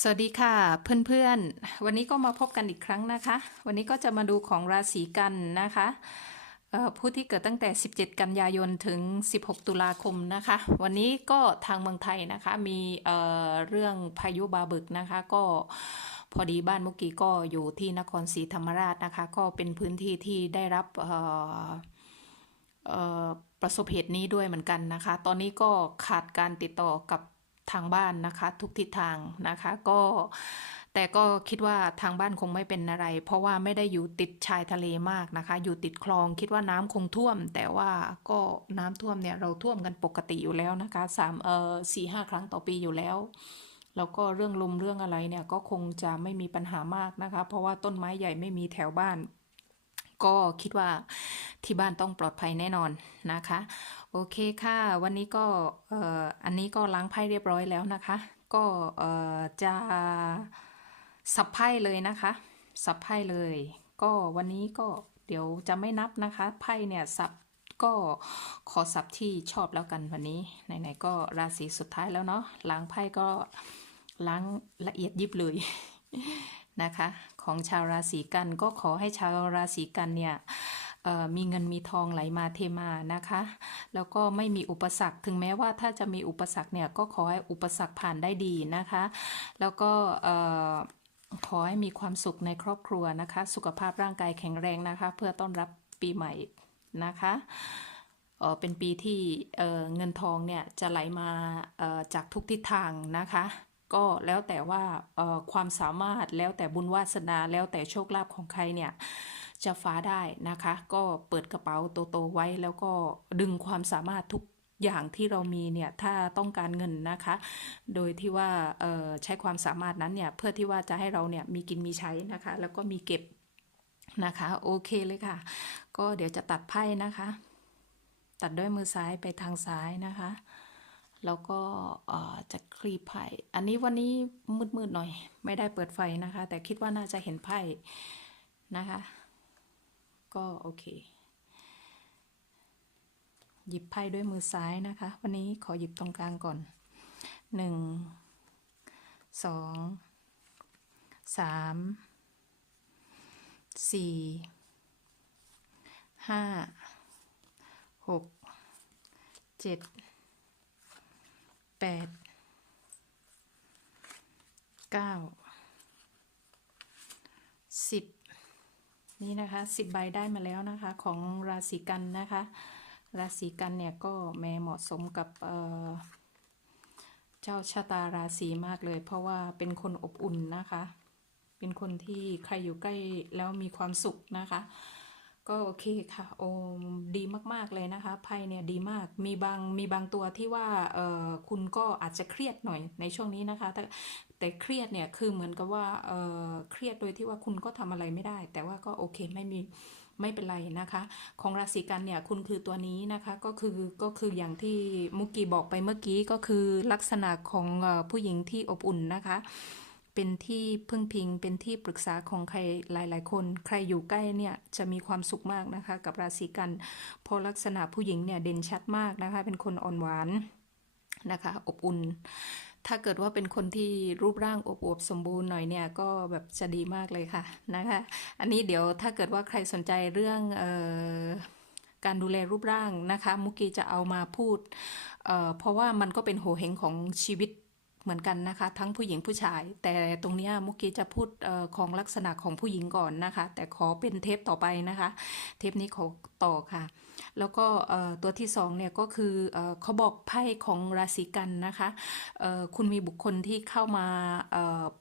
สวัสดีค่ะเพื่อนๆ วันนี้ก็มาพบกันอีกครั้งนะคะ วันนี้ก็จะมาดูของราศีกันนะคะผู้ที่เกิดตั้งแต่ 17 กันยายนถึง 16 ตุลาคมนะคะ วันนี้ก็ทางเมืองไทยนะคะมีเเรื่องพายุบาบึกนะคะ ก็พอดีบ้านเมื่อกี้ก็อยู่ที่นครศรีธรรมราชนะคะ ก็เป็นพื้นที่ที่ได้รับประสบเหตุนี้ด้วยเหมือนกันนะคะ ตอนนี้ก็ขาดการติดต่อกับ ทางบ้านนะคะ ทุกทิศทางนะคะก็แต่ก็คิดว่าทางบ้านคงไม่เป็นอะไร เพราะว่าไม่ได้อยู่ติดชายทะเลมากนะคะ อยู่ติดคลองคิดว่าน้ำคงท่วม แต่ว่าก็น้ำท่วมเนี่ยเราท่วมกันปกติอยู่แล้วนะคะสามเอ่อสี่ห้าครั้งต่อปีอยู่แล้วแล้วก็เรื่องลมเรื่องอะไรเนี่ยก็คงจะไม่มีปัญหามากนะคะ เพราะว่าต้นไม้ใหญ่ไม่มีแถวบ้าน ก็คิดว่าที่บ้านต้องปลอดภัยแน่นอนนะคะ โอเคค่ะ วันนี้ก็ออันนี้ก็ล้างไพ่เรียบร้อยแล้วนะคะ ก็จะสับไพ่เลยนะคะ สับไพ่เลย ก็วันนี้ก็เดี๋ยวจะไม่นับนะคะ ไพ่เนี่ยสับก็ขอสับที่ชอบแล้วกันวันนี้ไหนๆก็ราศีสุดท้ายแล้วเนาะล้างไพ่ก็ล้างละเอียดยิบเลยนะคะ ของชาวราศีกันก็ขอให้ชาวราศีกันเนี่ย มีเงินมีทองไหลมาเทมานะคะ แล้วก็ไม่มีอุปสรรค ถึงแม้ว่าถ้าจะมีอุปสรรคเนี่ยก็ขอให้อุปสรรคผ่านได้ดีนะคะ แล้วก็ขอให้มีความสุขในครอบครัวนะคะ สุขภาพร่างกายแข็งแรงนะคะ เพื่อต้อนรับปีใหม่นะคะเป็นปีที่เงินทองเนี่ยจะไหลมาจากทุกทิศทางนะคะ ก็แล้วแต่ว่าความสามารถแล้วแต่บุญวาสนาแล้วแต่โชคลาภของใครเนี่ย จะฟ้าได้นะคะ ก็เปิดกระเป๋าโตๆไว้แล้วก็ดึงความสามารถทุกอย่างที่เรามีเนี่ยถ้าต้องการเงินนะคะ โดยที่ว่าใช้ความสามารถนั้นเนี่ยเพื่อที่ว่าจะให้เราเนี่ยมีกินมีใช้นะคะ แล้วก็มีเก็บนะคะโอเคเลยค่ะ ก็เดี๋ยวจะตัดไพ่นะคะ ตัดด้วยมือซ้ายไปทางซ้ายนะคะ แล้วก็จะคลีไพ่อันนี้วันนี้มืดๆหน่อย ไม่ได้เปิดไฟนะคะ แต่คิดว่าน่าจะเห็นไพ่นะคะ ก็โอเค หยิบไพ่ด้วยมือซ้ายนะคะ วันนี้ขอหยิบตรงกลางก่อนหนึ่งสองสามสี่ห้าหกเจ็ดแปดเก้าสิบ นี่นะคะสิบใบได้มาแล้วนะคะของราศีกันนะคะ ราศีกันเนี่ยก็แม้เหมาะสมกับเเจ้าชะตาราศีมากเลย เพราะว่าเป็นคนอบอุ่นนะคะ เป็นคนที่ใครอยู่ใกล้แล้วมีความสุขนะคะ ก็โอเคค่ะโอมดีมากๆเลยนะคะไพ่เนี่ยดีมากมีบางมีบางตัวที่ว่าเออคุณก็อาจจะเครียดหน่อยในช่วงนี้นะคะแต่ แต่เครียดเนี่ยคือเหมือนกับว่าเเครียดโดยที่ว่าคุณก็ทำอะไรไม่ได้ แต่ว่าก็โอเคไม่มีไม่เป็นไรนะคะ ของราศีกันเนี่ยคุณคือตัวนี้นะคะก็คือก็คืออย่างที่มุกกี้บอกไปเมื่อกี้ก็คือลักษณะของผู้หญิงที่อบอุ่นนะคะ เป็นที่พึ่งพิงเป็นที่ปรึกษาของใครหลาย ๆ คน ใครอยู่ใกล้เนี่ยจะมีความสุขมากนะคะ กับราศีกันเพราะลักษณะผู้หญิงเนี่ยเด่นชัดมากนะคะ เป็นคนอ่อนหวานนะคะ อบอุ่น ถ้าเกิดว่าเป็นคนที่รูปร่างอวบๆสมบูรณ์หน่อยเนี่ยก็แบบจะดีมากเลยค่ะนะคะ อันนี้เดี๋ยวถ้าเกิดว่าใครสนใจเรื่องออการดูแลรูปร่างนะคะ มุกี้จะเอามาพูดเเพราะว่ามันก็เป็นโหเห็งของชีวิต เหมือนกันนะคะ ทั้งผู้หญิงผู้ชาย แต่ตรงนี้มุกกี้จะพูดออของลักษณะของผู้หญิงก่อนนะคะ แต่ขอเป็นเทปต่อไปนะคะ เทปนี้ขอต่อค่ะ แล้วก็ตัวที่สองเนี่ยก็คือเออเขาบอกไพ่ของราศีกันนะคะคุณมีบุคคลที่เข้ามา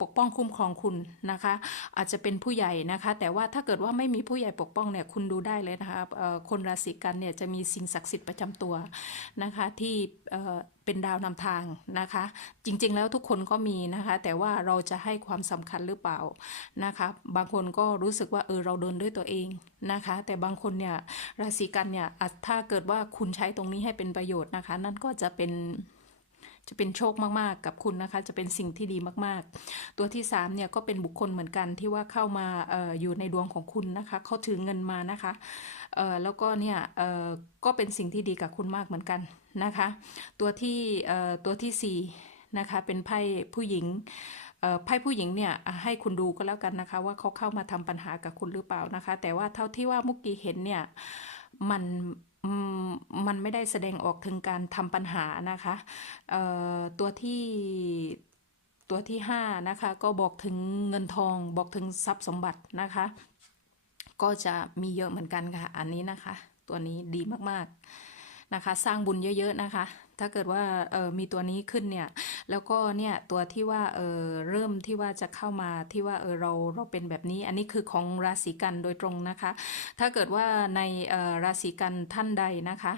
ปกป้องคุ้มครองคุณนะคะ อาจจะเป็นผู้ใหญ่นะคะ แต่ว่าถ้าเกิดว่าไม่มีผู้ใหญ่ปกป้องเนี่ยคุณดูได้เลยนะคะคนราศีกันเนี่ยจะมีสิ่งศักดิ์สิทธิ์ประจำตัวนะคะที่ เป็นดาวนำทางนะคะ จริงๆแล้วทุกคนก็มีนะคะ แต่ว่าเราจะให้ความสำคัญหรือเปล่านะคะ บางคนก็รู้สึกว่าเออเราเดินด้วยตัวเองนะคะ แต่บางคนเนี่ยราศีกันเนี่ยถ้าเกิดว่าคุณใช้ตรงนี้ให้เป็นประโยชน์นะคะ นั่นก็จะเป็น จะเป็นโชคมากๆ กับคุณนะคะ จะเป็นสิ่งที่ดีมากๆ ตัวที่3เนี่ยก็เป็นบุคคลเหมือนกันที่ว่าเข้ามาอออยู่ในดวงของคุณนะคะเขาถือเงินมานะคะแล้วก็เนี่ยก็เป็นสิ่งที่ดีกับคุณมากเหมือนกันนะคะ ตัวที่ตัวที่4นะคะเป็นไพ่ผู้หญิงไพ่ผู้หญิงเนี่ยให้คุณดูก็แล้วกันนะคะ ว่าเขาเข้ามาทำปัญหากับคุณหรือเปล่านะคะ แต่ว่าเท่าที่ว่ามุกกี้เห็นเนี่ยมัน มันไม่ได้แสดงออกถึงการทำปัญหานะคะตัวที่ตัวที่ห้านะคะ ก็บอกถึงเงินทองบอกถึงทรัพย์สมบัตินะคะ ก็จะมีเยอะเหมือนกันค่ะ อันนี้นะคะ ตัวนี้ดีมากๆนะคะ สร้างบุญเยอะ ๆ นะคะ ถ้าเกิดว่าเออมีตัวนี้ขึ้นเนี่ยแล้วก็เนี่ยตัวที่ว่าเออเริ่มที่ว่าจะเข้ามาที่ว่าเออเราเราเป็นแบบนี้ อันนี้คือของราศีกันโดยตรงนะคะ ถ้าเกิดว่าในเออราศีกันท่านใดนะคะ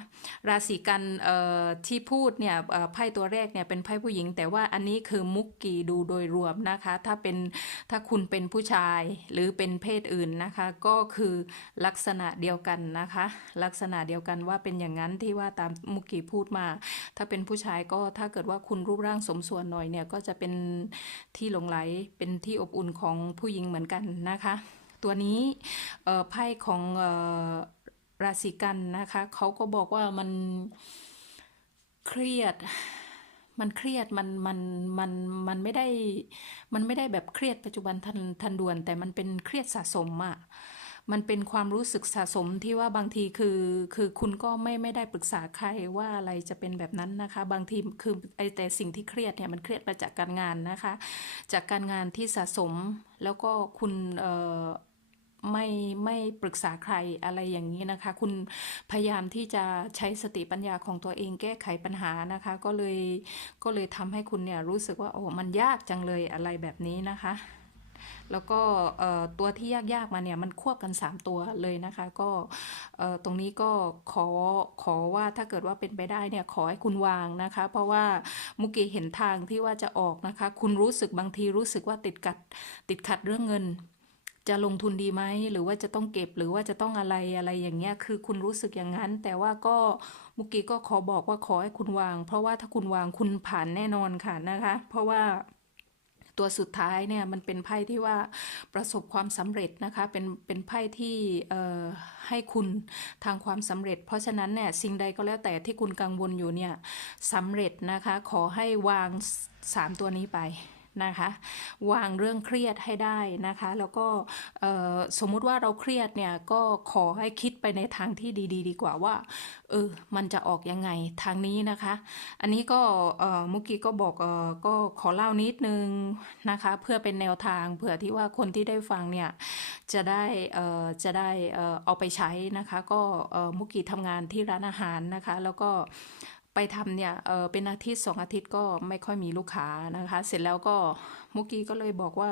ราศีกันเออที่พูดเนี่ยไพ่ตัวแรกเนี่ยเป็นไพ่ผู้หญิง แต่ว่าอันนี้คือมุกกีดูโดยรวมนะคะ ถ้าเป็นถ้าคุณเป็นผู้ชายหรือเป็นเพศอื่นนะคะ ก็คือลักษณะเดียวกันนะคะ ลักษณะเดียวกันว่าเป็นอย่างนั้นที่ว่าตามมุกกีพูดมาถ้าเป็นผู้ชายก็ถ้าเกิดว่าคุณรูปร่างสมส่วนหน่อยเนี่ยก็จะเป็นที่หลงไหลเป็นที่อบอุ่นของผู้หญิงเหมือนกันนะคะ ตัวนี้ไพ่ของออราศีกันนะคะเขาก็บอกว่ามันเครียดมันเครียดมันมันมันมันไม่ได้ มันไม่ได้แบบเครียดปัจจุบันทันทันด่วน แต่มันเป็นเครียดสะสมอะ มันเป็นความรู้สึกสะสมที่ว่าบางทีคือคือคุณก็ไม่ไม่ได้ปรึกษาใครว่าอะไรจะเป็นแบบนั้นนะคะ บางทีคือไอแต่สิ่งที่เครียดเนี่ยมันเครียดมาจากการงานนะคะ จากการงานที่สะสมแล้วก็คุณเอ่อไม่ไม่ปรึกษาใครอะไรอย่างนี้นะคะ คุณพยายามที่จะใช้สติปัญญาของตัวเองแก้ไขปัญหานะคะ ก็เลยก็เลยทำให้คุณเนี่ยรู้สึกว่าโอ้มันยากจังเลยอะไรแบบนี้นะคะ แล้วก็ตัวที่ยากๆมาเนี่ยมันควบกัน 3 ตัวเลยนะคะ ก็ตรงนี้ก็ขอขอว่าถ้าเกิดว่าเป็นไปได้เนี่ยขอให้คุณวางนะคะ เพราะว่ามุกีเห็นทางที่ว่าจะออกนะคะ คุณรู้สึกบางทีรู้สึกว่าติดกัดติดขัดเรื่องเงินจะลงทุนดีไหมหรือว่าจะต้องเก็บหรือว่าจะต้องอะไรอะไรอย่างเงี้ยคือคุณรู้สึกอย่างนั้น แต่ว่าก็มุกีก็ขอบอกว่าขอให้คุณวาง เพราะว่าถ้าคุณวางคุณผ่านแน่นอนค่ะนะคะ เพราะว่า ตัวสุดท้ายเนี่ยมันเป็นไพ่ที่ว่าประสบความสำเร็จนะคะเป็นเป็นไพ่ที่ให้คุณทางความสำเร็จ เพราะฉะนั้นเนี่ยสิ่งใดก็แล้วแต่ที่คุณกังวลอยู่เนี่ยสำเร็จนะคะขอให้วางสามตัวนี้ไป นะคะ วางเรื่องเครียดให้ได้นะคะ แล้วก็สมมุติว่าเราเครียดเนี่ยก็ขอให้คิดไปในทางที่ดี ๆดีกว่าว่าเออมันจะออกยังไงทางนี้นะคะ อันนี้ก็มุกี้ก็บอกออก็ขอเล่านิดนึงนะคะ เพื่อเป็นแนวทางเผื่อที่ว่าคนที่ได้ฟังเนี่ยจะได้จะได้เอาไปใช้นะคะ ก็มุกี้ทำงานที่ร้านอาหารนะคะ แล้วก็ ไปทำเนี่ยเออเป็นอาทิตย์สองอาทิตย์ก็ไม่ค่อยมีลูกค้านะคะ เสร็จแล้วก็มุกี้ก็เลยบอกว่า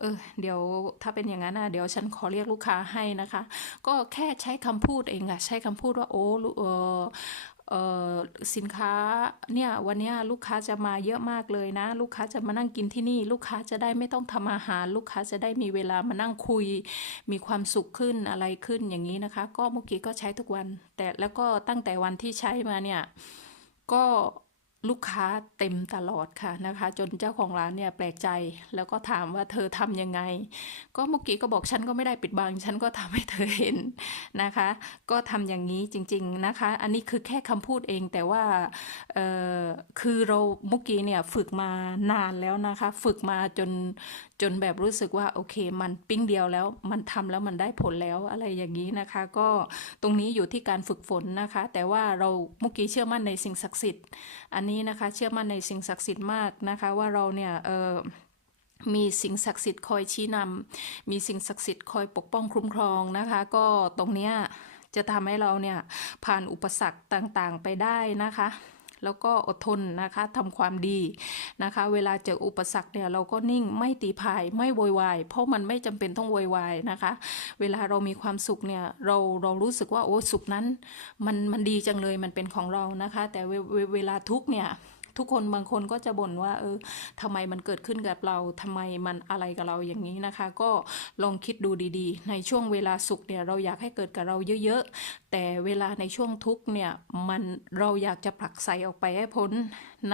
เออเดี๋ยวถ้าเป็นอย่างนั้นนะเดี๋ยวฉันขอเรียกลูกค้าให้นะคะ ก็แค่ใช้คำพูดเองอะใช้คำพูดว่าโอ้ลูเออเออ สินค้าเนี่ยวันนี้ลูกค้าจะมาเยอะมากเลยนะ ลูกค้าจะมานั่งกินที่นี่ ลูกค้าจะได้ไม่ต้องทำอาหาร ลูกค้าจะได้มีเวลามานั่งคุย มีความสุขขึ้นอะไรขึ้นอย่างนี้นะคะ ก็เมื่อกี้ก็ใช้ทุกวัน แต่แล้วก็ตั้งแต่วันที่ใช้มาเนี่ยก็ ลูกค้าเต็มตลอดค่ะนะคะ จนเจ้าของร้านเนี่ยแปลกใจ แล้วก็ถามว่าเธอทำยังไง ก็เมื่อกี้ก็บอกฉันก็ไม่ได้ปิดบัง ฉันก็ทำให้เธอเห็นนะคะ ก็ทำอย่างนี้จริง ๆนะคะ อันนี้คือแค่คำพูดเองแต่ว่าคือเราเมื่อกี้เนี่ยฝึกมานานแล้วนะคะ ฝึกมาจนจนแบบรู้สึกว่าโอเค มันปิ้งเดียวแล้ว มันทำแล้วมันได้ผลแล้วอะไรอย่างนี้นะคะ ก็ตรงนี้อยู่ที่การฝึกฝนนะคะ แต่ว่าเราเมื่อกี้เชื่อมั่นในสิ่งศักดิ์สิทธิ์อันนี้นะคะ เชื่อมั่นในสิ่งศักดิ์สิทธิ์มากนะคะ ว่าเราเนี่ยเออมีสิ่งศักดิ์สิทธิ์คอยชี้นำมีสิ่งศักดิ์สิทธิ์คอยปกป้องคุ้มครองนะคะ ก็ตรงเนี้ยจะทำให้เราเนี่ยผ่านอุปสรรคต่างๆไปได้นะคะ แล้วก็อดทนนะคะทำความดีนะคะ เวลาเจออุปสรรคเนี่ยเราก็นิ่งไม่ตีพายไม่โวยวายเพราะมันไม่จำเป็นต้องโวยวายนะคะ เวลาเรามีความสุขเนี่ยเราเรารู้สึกว่าโอ้สุขนั้นมันมันดีจังเลยมันเป็นของเรานะคะ แต่เวเวเวลาทุกเนี่ย ทุกคนบางคนก็จะบ่นว่า เออทำไมมันเกิดขึ้นกับเราทำไมมันอะไรกับเราอย่างนี้นะคะ ก็ลองคิดดูดีๆ ในช่วงเวลาสุขเนี่ยเราอยากให้เกิดกับเราเยอะๆ แต่เวลาในช่วงทุกข์เนี่ยมันเราอยากจะผลักไสออกไปให้พ้น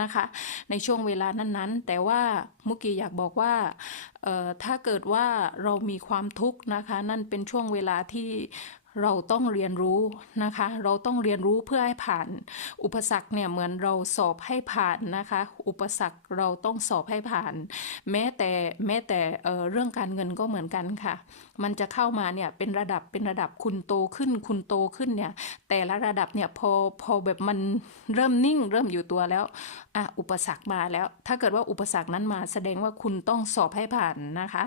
นะคะ ในช่วงเวลานั้นๆ แต่ว่ามุกี้อยากบอกว่าเออถ้าเกิดว่าเรามีความทุกข์นะคะ นั่นเป็นช่วงเวลาที่ เราต้องเรียนรู้นะคะ เราต้องเรียนรู้เพื่อให้ผ่าน อุปสรรคเนี่ยเหมือนเราสอบให้ผ่านนะคะ อุปสรรคเราต้องสอบให้ผ่าน แม้แต่แม้แต่เเรื่องการเงินก็เหมือนกันค่ะ มันจะเข้ามาเนี่ยเป็นระดับเป็นระดับคุณโตขึ้น คุณโตขึ้นเนี่ย แต่ละระดับเนี่ยพอพอแบบมันเริ่มนิ่ง เริ่มอยู่ตัวแล้วอะอุปสรรคมาแล้ว ถ้าเกิดว่าอุปสรรคนั้นมาแสดงว่าคุณต้องสอบให้ผ่านนะคะ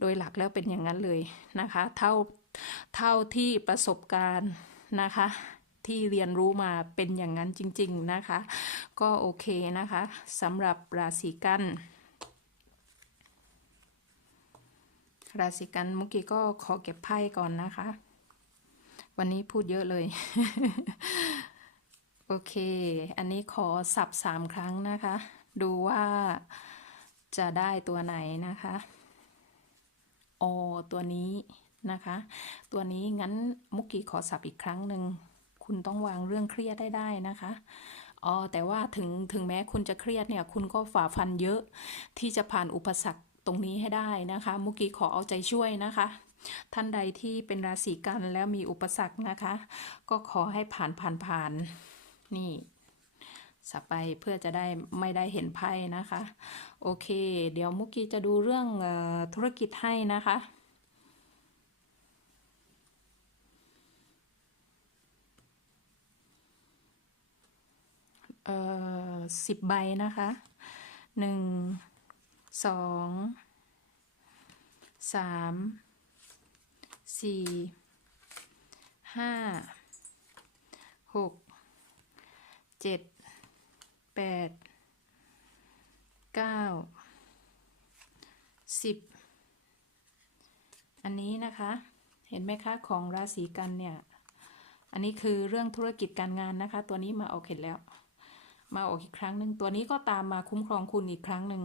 โดยหลักแล้วเป็นอย่างนั้นเลยนะคะ เท่า เท่าที่ประสบการณ์นะคะ ที่เรียนรู้มาเป็นอย่างนั้นจริง ๆนะคะ ก็โอเคนะคะสำหรับราศีกันราศีกันเมุกี้ก็ขอเก็บไพ่ก่อนนะคะ วันนี้พูดเยอะเลย โอเค อันนี้ขอสับสามครั้งนะคะ ดูว่าจะได้ตัวไหนนะคะอตัวนี้ นะคะ ตัวนี้งั้นมุกกี้ขอสับอีกครั้งหนึ่งคุณต้องวางเรื่องเครียดได้ได้นะคะอ๋อแต่ว่าถึงถึงแม้คุณจะเครียดเนี่ย คุณก็ฝ่าฟันเยอะ ที่จะผ่านอุปสรรคตรงนี้ให้ได้นะคะ มุกกี้ขอเอาใจช่วยนะคะ ท่านใดที่เป็นราศีกันแล้วมีอุปสรรคนะคะ ก็ขอให้ผ่านผ่านผ่านนี่สับไปเพื่อจะได้ไม่ได้เห็นไพ่นะคะ โอเค เดี๋ยวมุกกี้จะดูเรื่องออธุรกิจให้นะคะ เอ่อสิบใบนะคะหนึ่งสองสามสี่ห้าหกเจ็ดแปดเก้าสิบอันนี้นะคะ เห็นไหมคะของราศีกันเนี่ย อันนี้คือเรื่องธุรกิจการงานนะคะ ตัวนี้มาออกเห็นแล้ว มาออกอีกครั้งหนึ่งตัวนี้ก็ตามมาคุ้มครองคุณอีกครั้งหนึ่ง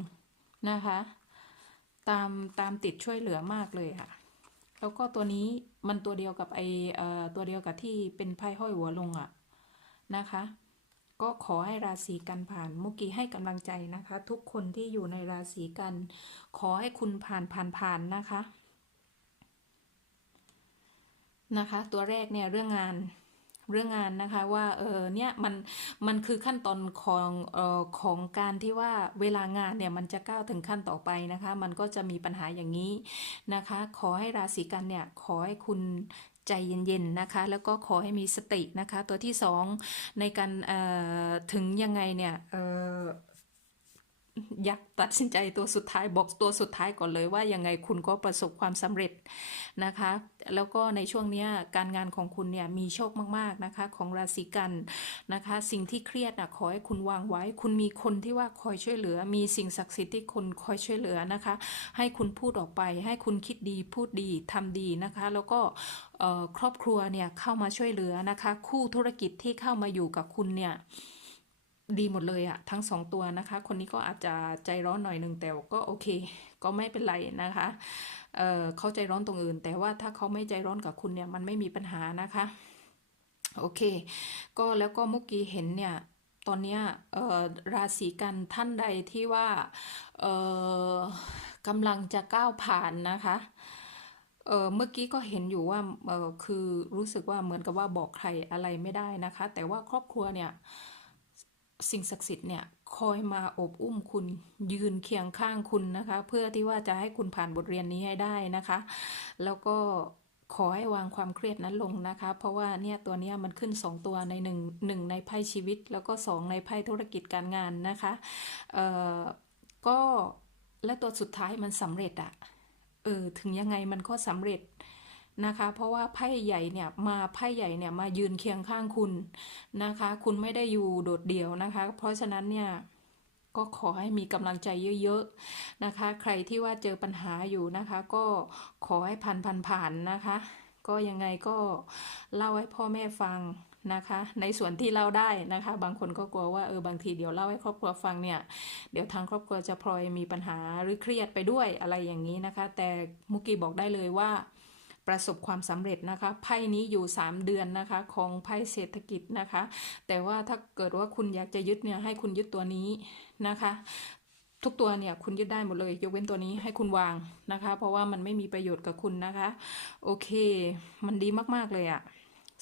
นะคะ ตามตามติดช่วยเหลือมากเลยค่ะ แล้วก็ตัวนี้มันตัวเดียวกับไอเอ่อตัวเดียวกับที่เป็นไพ่ห้อยหัวลงอะนะคะ ก็ขอให้ราศีกันผ่านมุกี้ให้กำลังใจนะคะ ทุกคนที่อยู่ในราศีกัน ขอให้คุณผ่านผ่านผ่านนะคะนะคะ ตัวแรกเนี่ยเรื่องงาน เรื่องงานนะคะว่าเออเนี่ยมันมันคือขั้นตอนของเอ่อของการที่ว่าเวลางานเนี่ยมันจะก้าวถึงขั้นต่อไปนะคะ มันก็จะมีปัญหาอย่างนี้นะคะ ขอให้ราศีกันเนี่ยขอให้คุณใจเย็นๆนะคะ แล้วก็ขอให้มีสตินะคะ ตัวที่สองในการเอ่อถึงยังไงเนี่ยเอยากตัดสินใจตัวสุดท้ายบอกตัวสุดท้ายก่อนเลยว่ายังไงคุณก็ประสบความสำเร็จนะคะ แล้วก็ในช่วงนี้การงานของคุณเนี่ยมีโชคมากๆนะคะ ของราศีกันนะคะ สิ่งที่เครียดนะขอให้คุณวางไว้ คุณมีคนที่ว่าคอยช่วยเหลือ มีสิ่งศักดิ์สิทธิ์ที่คนคอยช่วยเหลือนะคะ ให้คุณพูดออกไป ให้คุณคิดดีพูดดีทำดีนะคะ แล้วก็ครอบครัวเนี่ยเข้ามาช่วยเหลือนะคะ คู่ธุรกิจที่เข้ามาอยู่กับคุณเนี่ย ดีหมดเลยอะทั้งสองตัวนะคะ คนนี้ก็อาจจะใจร้อนหน่อยหนึ่งแต่ก็โอเค ก็ไม่เป็นไรนะคะเออเขาใจร้อนตรงอื่น แต่ว่าถ้าเขาไม่ใจร้อนกับคุณเนี่ยมันไม่มีปัญหานะคะโอเค ก็แล้วก็เมื่อกี้เห็นเนี่ยตอนเนี้ยเออราศีกันท่านใดที่ว่าเออกำลังจะก้าวผ่านนะคะเออเมื่อกี้ก็เห็นอยู่ว่าเออคือรู้สึกว่าเหมือนกับว่าบอกใครอะไรไม่ได้นะคะ แต่ว่าครอบครัวเนี่ย สิ่งศักดิ์สิทธิ์เนี่ยคอยมาอบอุ้มคุณยืนเคียงข้างคุณนะคะ เพื่อที่ว่าจะให้คุณผ่านบทเรียนนี้ให้ได้นะคะ แล้วก็ขอให้วางความเครียดนั้นลงนะคะ เพราะว่าเนี่ยตัวเนี้ยมันขึ้น 2 ตัวในหนึ่งหนึ่งในไพ่ชีวิต แล้วก็ 2 ในไพ่ธุรกิจการงานนะคะเอ่อก็และตัวสุดท้ายมันสำเร็จอะเออถึงยังไงมันก็สำเร็จ นะคะ เพราะว่าไพ่ใหญ่เนี่ยมาไพ่ใหญ่เนี่ยมายืนเคียงข้างคุณนะคะ คุณไม่ได้อยู่โดดเดี่ยวนะคะ เพราะฉะนั้นเนี่ยก็ขอให้มีกำลังใจเยอะๆนะคะ ใครที่ว่าเจอปัญหาอยู่นะคะ ก็ขอให้ผ่านผ่านผ่านนะคะ ก็ยังไงก็เล่าให้พ่อแม่ฟังนะคะ ในส่วนที่เล่าได้นะคะ บางคนก็กลัวว่าเออบางทีเดี๋ยวเล่าให้ครอบครัวฟังเนี่ย เดี๋ยวทางครอบครัวจะพลอยมีปัญหาหรือเครียดไปด้วยอะไรอย่างนี้นะคะ แต่มุกี้บอกได้เลยว่า ประสบความสำเร็จนะคะไพ่นี้อยู่ 3 เดือนนะคะของไพ่เศรษฐกิจนะคะ แต่ว่าถ้าเกิดว่าคุณอยากจะยึดเนี่ยให้คุณยึดตัวนี้นะคะทุกตัวเนี่ยคุณยึดได้หมดเลย ยกเว้นตัวนี้ให้คุณวางนะคะ เพราะว่ามันไม่มีประโยชน์กับคุณนะคะ โอเค มันดีมาก ๆ เลยอะ่ะ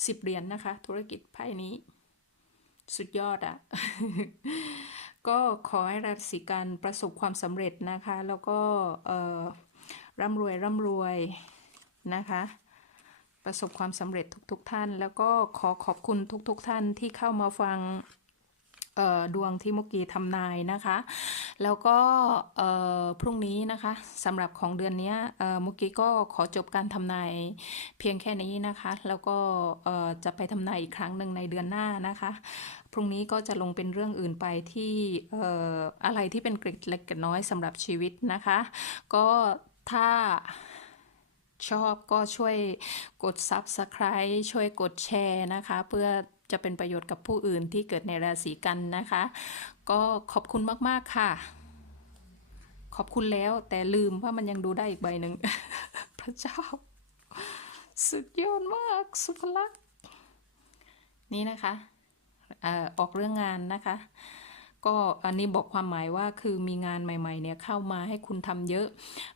สิบเหรียญนนะคะ ธุรกิจไพ่นี้ สุดยอดอะ่ะ ก็ขอให้ราศีกันประสบความสำเร็จนะคะ แล้วก็ร่ำรวยร่ำรวย นะคะ ประสบความสำเร็จทุกๆทท่าน แล้วก็ขอขอบคุณทุกๆทท่านที่เข้ามาฟังดวงที่มุกกี้ทำนายนะคะ แล้วก็พรุ่งนี้นะคะสำหรับของเดือนนี้มุกกี้ก็ขอจบการทำนายเพียงแค่นี้นะคะ แล้วก็จะไปทำนายอีกครั้งหนึ่งในเดือนหน้านะคะ พรุ่งนี้ก็จะลงเป็นเรื่องอื่นไปที่ออะไรที่เป็นกร็ดเล็กน้อยสำหรับชีวิตนะคะ ก็ถ้า ชอบก็ช่วยกด Subscribe ช่วยกดแชร์นะคะ เพื่อจะเป็นประโยชน์กับผู้อื่นที่เกิดในราศีกันนะคะ ก็ขอบคุณมาก ๆ ค่ะ ขอบคุณแล้วแต่ลืมว่ามันยังดูได้อีกใบหนึ่ง พระเจ้า สุดยอดมาก สุภลักษณ์นี่นะคะออออกเรื่องงานนะคะ ก็อันนี้บอกความหมายว่าคือมีงานใหม่ ๆ เนี่ยเข้ามาให้คุณทำเยอะ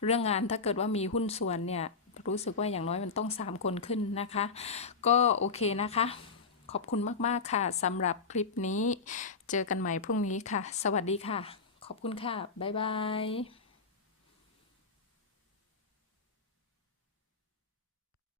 เรื่องงานถ้าเกิดว่ามีหุ้นส่วนเนี่ย รู้สึกว่าอย่างน้อยมันต้อง 3 คนขึ้นนะคะ ก็โอเคนะคะ ขอบคุณมากๆค่ะสำหรับคลิปนี้ เจอกันใหม่พรุ่งนี้ค่ะ สวัสดีค่ะ ขอบคุณค่ะ บ๊ายบาย